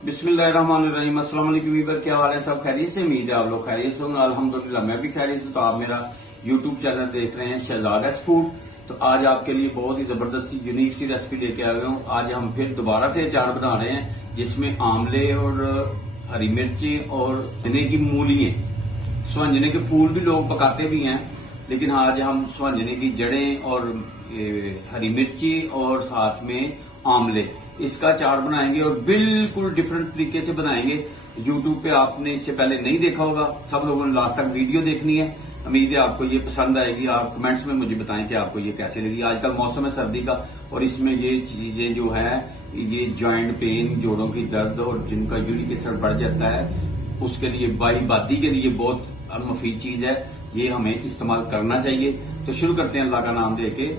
बिस्मिल्लाहिर्रहमानिर्रहीम। अस्सलाम वालेकुम वीवर, क्या हाल है? सब खैरियत से? उम्मीद है आप लोग खैरियत से होंगे। अल्हम्दुलिल्लाह मैं भी खैरियत से। तो आप मेरा यूट्यूब चैनल देख रहे हैं शहजाद फूड। तो आज आपके लिए बहुत ही जबरदस्त यूनिक सी रेसिपी लेके आए हुए हूँ। आज हम फिर दोबारा से अचार बना रहे हैं जिसमें आंवले और हरी मिर्ची और धनिए की मूलियां, सुहांजने के फूल भी लोग पकाते भी हैं, लेकिन आज हम सुहांजने की जड़ें और हरी मिर्ची और साथ में आंवले, इसका अचार बनाएंगे और बिल्कुल डिफरेंट तरीके से बनाएंगे। यूट्यूब पे आपने इससे पहले नहीं देखा होगा, सब लोगों ने लास्ट तक वीडियो देखनी है। उम्मीद है आपको ये पसंद आएगी। आप कमेंट्स में मुझे बताएं कि आपको ये कैसे लगी। आजकल मौसम है सर्दी का और इसमें ये चीजें जो है, ये जॉइंट पेन, जोड़ों की दर्द और जिनका यूरिक एसिड बढ़ जाता है, उसके लिए बादी के लिए बहुत मुफीद चीज है। ये हमें इस्तेमाल करना चाहिए। तो शुरू करते हैं अल्लाह का नाम लेके।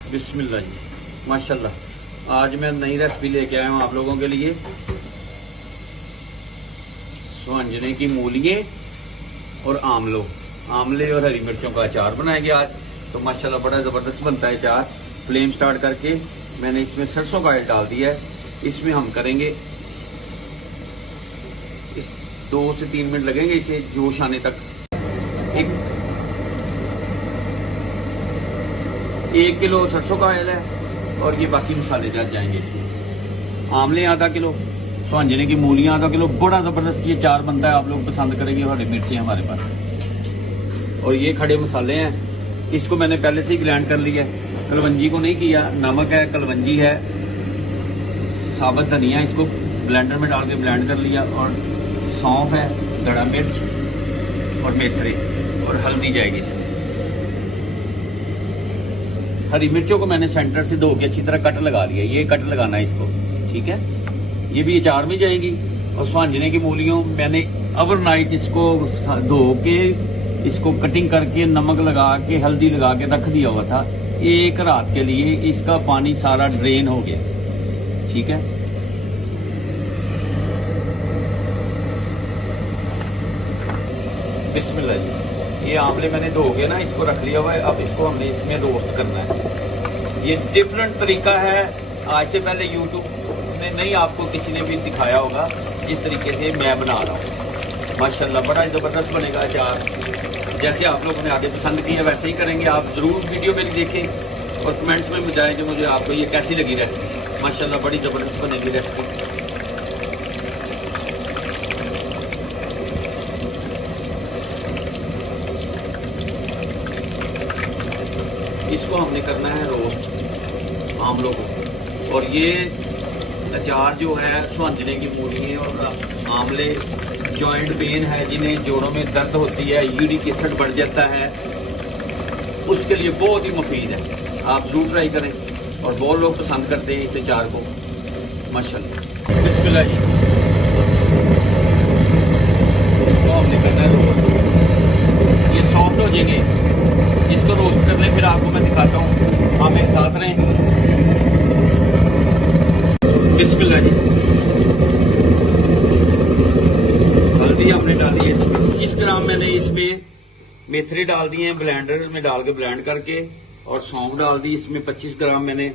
बिस्मिल्लाह जी, माशाल्लाह। आज मैं नई रेसिपी लेके आया हूं आप लोगों के लिए। सुहांजने की मूलियां और आंवले और हरी मिर्चों का अचार बनाएंगे आज। तो माशाल्लाह बड़ा जबरदस्त बनता है अचार। फ्लेम स्टार्ट करके मैंने इसमें सरसों का ऑयल डाल दिया है। इसमें हम करेंगे, इस 2 से 3 मिनट लगेंगे इसे जोश आने तक। एक किलो सरसों का ऑयल है और ये बाकी मसाले डल जाएंगे इसमें। आंवले आधा किलो, सुहांजने की मूलियां आधा किलो। बड़ा जबरदस्त ये अचार बनता है, आप लोग पसंद करेंगे। हरी मिर्ची हमारे पास और ये खड़े मसाले हैं। इसको मैंने पहले से ही ग्राइंड कर लिया है, कलवंजी को नहीं किया। नमक है, कलवंजी है, साबुत धनिया, इसको ब्लेंडर में डाल के ब्लेंड कर लिया। और सौंफ है, गड़ा मिर्च और मेथरे और हल्दी जाएगी इसमें। हरी मिर्चों को मैंने सेंटर से धो के अच्छी तरह कट लगा लिया। ये कट लगाना है इसको, ठीक है। ये भी अचार में जाएगी। और सुहांजने की मूलियों मैंने ओवरनाइट इसको धो के, इसको कटिंग करके, नमक लगा के, हल्दी लगा के रख दिया हुआ था एक रात के लिए। इसका पानी सारा ड्रेन हो गया, ठीक है। बिस्मिल्लाह जी, ये आंवले मैंने धो के ना इसको रख लिया हुआ है। अब इसको हमने इसमें रोस्ट करना है। ये डिफरेंट तरीका है। आज से पहले यूट्यूब में नहीं आपको किसी ने भी दिखाया होगा जिस तरीके से मैं बना रहा हूँ। माशाल्लाह बड़ा जबरदस्त बनेगा अचार। जैसे आप लोगों ने आगे पसंद किया वैसे ही करेंगे। आप जरूर वीडियो मेरी देखें और कमेंट्स में बताएं कि मुझे आपको ये कैसी लगी रेसिपी। माशाल्लाह बड़ी जबरदस्त बनेगी रेसिपी। इसको हमने करना है रोस्ट आंवलों को। और ये अचार जो है, सुहांजने की मूलियां और आंवले, जॉइंट पेन है, जिन्हें जोड़ों में दर्द होती है, यूरिक एसिड बढ़ जाता है, उसके लिए बहुत ही मुफीद है। आप जरूर ट्राई करें और बहुत लोग पसंद करते हैं इस अचार को, माशाल्लाह। बिस्मिल्लाह जी, इसको हमने करना है रोस्ट। ये सॉफ्ट हो जाएंगे, इसको रोस्ट कर लें, फिर आपको मैं दिखाता हूँ। आप मेरे साथ रहें। बिस्मिल्लाह जी, हल्दी हमने अब मैंने इसमें मेथरे डाल दिए हैं, ब्लेंडर में डाल के ब्लेंड करके, और सौंफ डाल दी। इसमें 25 ग्राम मैंने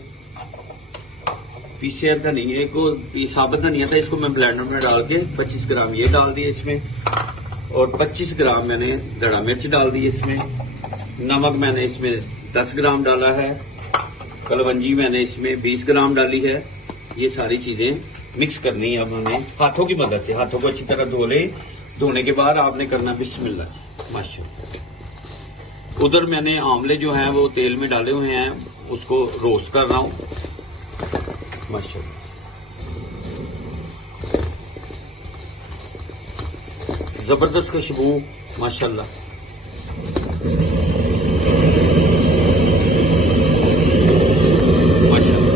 पीसे धनिए को, साबुत धनिया था, इसको मैं ब्लेंडर में डाल के 25 ग्राम ये डाल दिए इसमें, और 25 ग्राम मैंने दड़ा मिर्च डाल दी इसमें। नमक मैंने इसमें 10 ग्राम डाला है। कलवंजी मैंने इसमें 20 ग्राम डाली है। ये सारी चीजें मिक्स करनी है अब हमें हाथों की मदद से। हाथों को अच्छी तरह धो ले। धोने के बाद आपने करना बिस्मिल्लाह माशाअल्लाह। उधर मैंने आंवले जो हैं वो तेल में डाले हुए हैं, उसको रोस्ट कर रहा हूं माशाअल्लाह। जबरदस्त खुशबू माशाअल्लाह। माशाअल्लाह।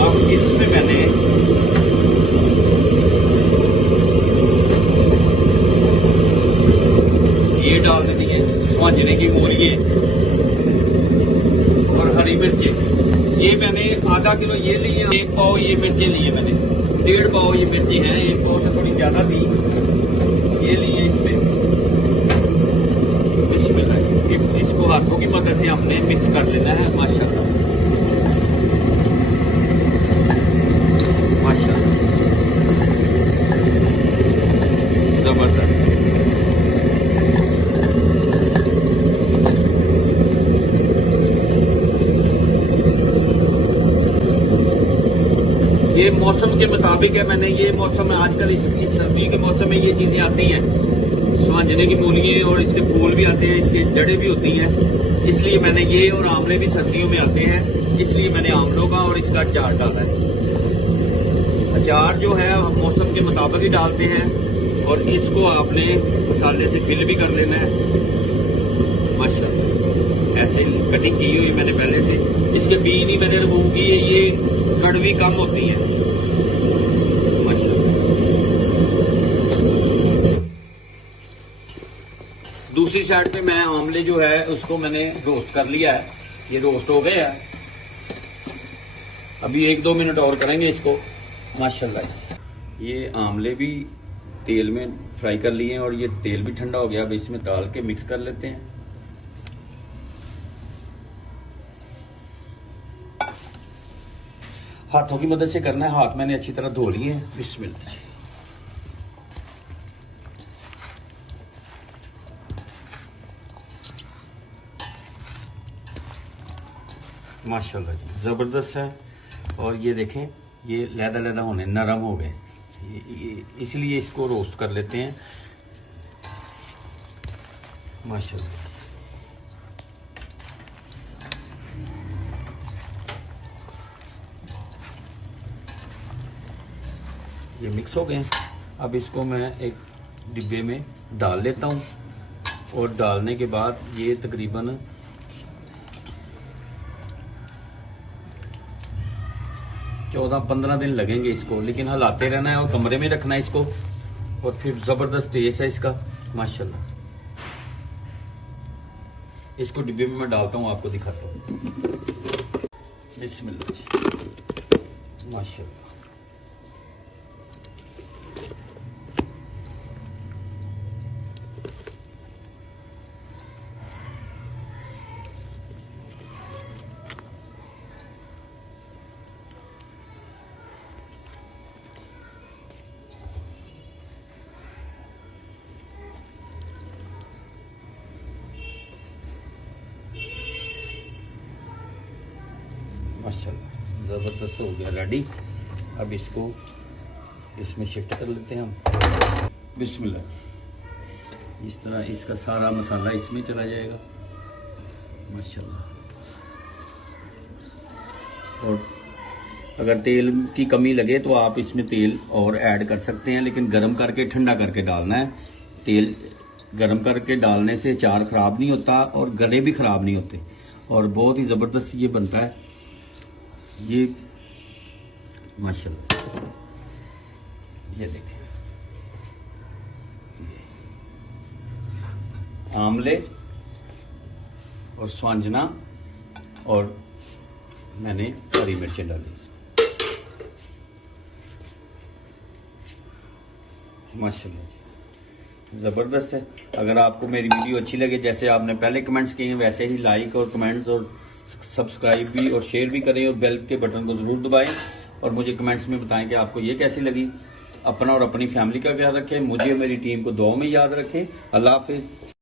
अब इसमें मैंने ये डाल देनी है स्वांजने की मूलियां और हरी मिर्चें। ये मैंने आधा किलो ये लिए, 1 पाव ये मिर्चें लिए मैंने, 1.5 पाव ये मिर्चें हैं, 1 पाव से थोड़ी ज्यादा थी ये लिए इसमें। बिस्मिल्लाह। इसको हाथों की मदद से हमने मिक्स कर लेना है माशाअल्लाह माशाअल्लाह। जबरदस्त। ये मौसम के मुताबिक है। मैंने ये मौसम है आजकल, इसकी सर्दी के मौसम में ये चीजें आती हैं, स्वांजने की मूलियां, और इसके फूल भी आते हैं, इसकी जड़ें भी होती हैं, इसलिए मैंने ये, और आंवले भी सर्दियों में आते हैं, इसलिए मैंने आंवलों का और इसका अचार डाला है। अचार जो है हम मौसम के मुताबिक ही डालते हैं, और इसको आपने मसाले से फिल भी कर लेना है माशाअल्लाह। ऐसे कटिंग की हुई मैंने पहले से, इसके बीज नहीं मैंने रिमूव किए, ये कड़वी कम होती है माशाअल्लाह। दूसरी साइड पे मैं आंवले जो है उसको मैंने रोस्ट कर लिया है, ये रोस्ट हो गया है। अभी 1-2 मिनट और करेंगे इसको माशाअल्लाह। ये आंवले भी तेल में फ्राई कर लिए हैं, और ये तेल भी ठंडा हो गया। अब इसमें डाल के मिक्स कर लेते हैं। हाथों की मदद से करना है, हाथ मैंने अच्छी तरह धो लिए हैं। बिस्मिल्लाह। माशाल्लाह जी जबरदस्त है। और ये देखें, ये लैदा लैदा होने नरम हो गए, इसलिए इसको रोस्ट कर लेते हैं माशाल्लाह। ये मिक्स हो गए। अब इसको मैं एक डिब्बे में डाल लेता हूं, और डालने के बाद ये तकरीबन 14-15 दिन लगेंगे इसको, लेकिन हिलाते रहना है और कमरे में रखना है इसको, और फिर जबरदस्त टेस्ट है इसका माशाल्लाह। इसको डिब्बे में मैं डालता हूं, आपको दिखाता हूं। बिस्मिल्लाह जी माशाल्लाह। माशाल्लाह जबरदस्त हो गया रेडी। अब इसको इसमें शिफ्ट कर लेते हैं हम। बिस्मिल्लाह। इस तरह इसका सारा मसाला इसमें चला जाएगा माशाल्लाह। और अगर तेल की कमी लगे तो आप इसमें तेल और ऐड कर सकते हैं, लेकिन गर्म करके ठंडा करके डालना है। तेल गर्म करके डालने से अचार खराब नहीं होता और गले भी खराब नहीं होते, और बहुत ही जबरदस्त ये बनता है ये माशाल्लाह। ये देखिए, आंवले और स्वांजना, और मैंने हरी मिर्चें डाली माशाल्लाह जी। जबरदस्त है। अगर आपको मेरी वीडियो अच्छी लगे, जैसे आपने पहले कमेंट्स किए हैं, वैसे ही लाइक और कमेंट्स और सब्सक्राइब भी और शेयर भी करें और बेल के बटन को जरूर दबाएं और मुझे कमेंट्स में बताएं कि आपको ये कैसी लगी। अपना और अपनी फैमिली का ख्याल रखें, मुझे और मेरी टीम को दुआ में याद रखें। अल्लाह हाफिज।